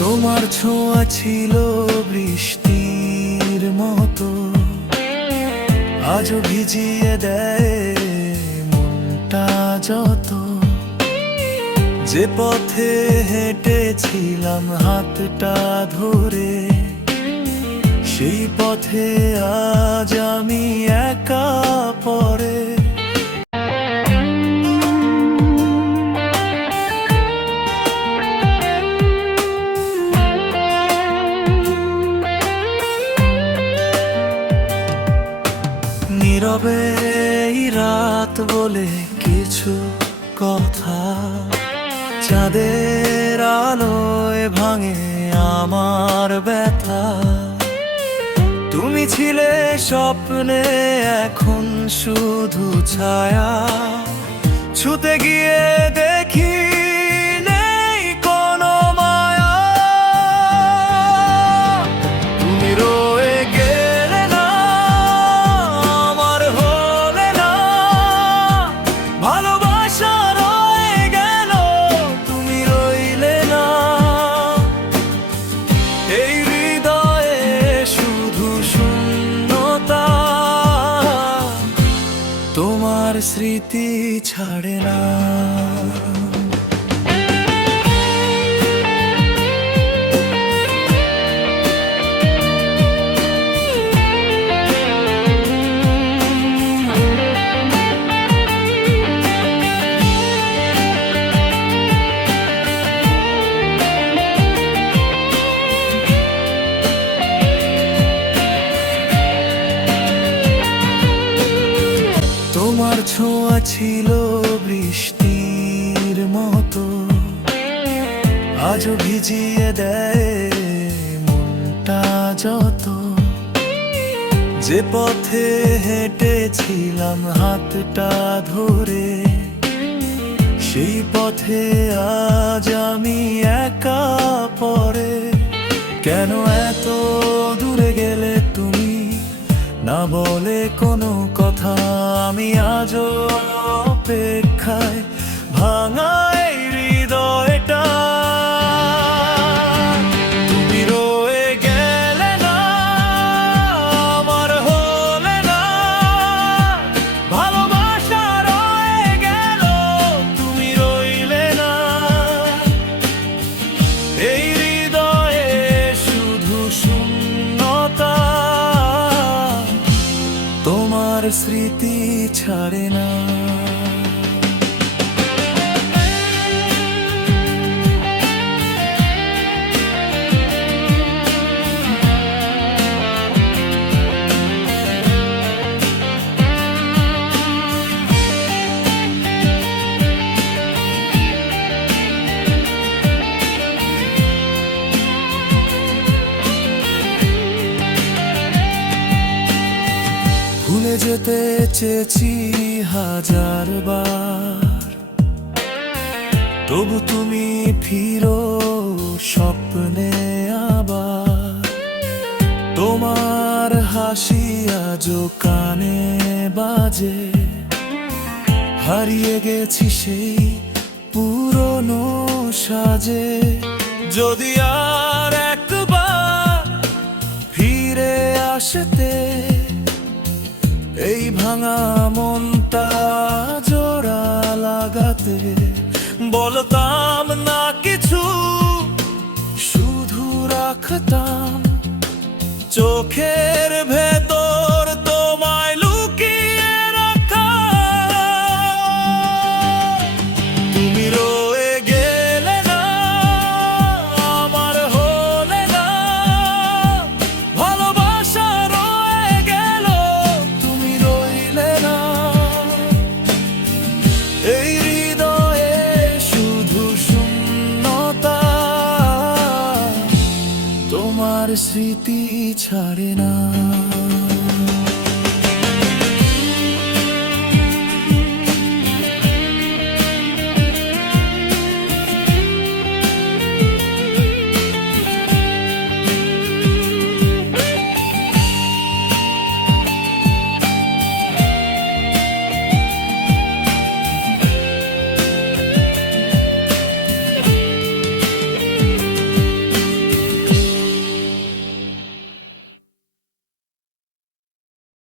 তোমার ছোঁয়া ছিল বৃষ্টির মতো, আজও ভিজিয়ে দেয় মনটা যত। যে পথে হেঁটেছিলাম হাতটা ধরে, সেই পথে আজ আমি একা পড়ে। নীরবে এই রাত বলে কিছু কথা, চাঁদের আলোয় ভাঙে আমার ব্যথা। তুমি ছিলে স্বপ্নে, এখন শুধু ছায়া। ছুতে গিয়ে দেখি নেই কোনো মায়া। তুমি রয়ে গেলে না, আমার হলে না। ভালোবাসা রয়ে গেল, তুমি রইলে না। এই হৃদয়ে শুধু শূন্যতা, তোমার স্মৃতি ছাড়ে না। তোমার ছোঁয়া ছিল বৃষ্টির মতো, আজও ভিজিয়ে দেয় মনটা যত। যে পথে হেঁটেছিলাম হাতটা ধরে, সেই পথে আজ আমি একা পড়ে। কেন এত দূরে গেলে তুমি, না বলে কোনো কথা। আমি আজও অপেক্ষায় ভাঙা এই হৃদয়টা। তুমি রয়ে গেলে না, আমার হলে না। ভালোবাসা রয়ে গেল, তুমি রইলে না। এই হৃদয়ে শুধু শূন্যতা, তোমার স্মৃতি ছাড়ে না। ভুলে যেতে চেয়েছি হাজারবার, তবু তুমি ফিরো স্বপ্নে আবার। তোমার হাসি আজও কানে বাজে, হারিয়ে গেছি সেই পুরনো সাজে। যদি আর একবার ফিরে আসতে, এই ভাঙা মনটা জোড়া লাগাতে। বলতাম না কিছু, শুধু রাখতাম চোখের ভেতর তোমায় লুকিয়ে রাখা। তুমি রয়ে গেলে না, আমার হলে না। ভালোবাসা রয়ে গেল, তুমি রইলে না। এই হৃদয়ে শুধু শূন্যতা, তোমার স্মৃতি ছাড়ে না।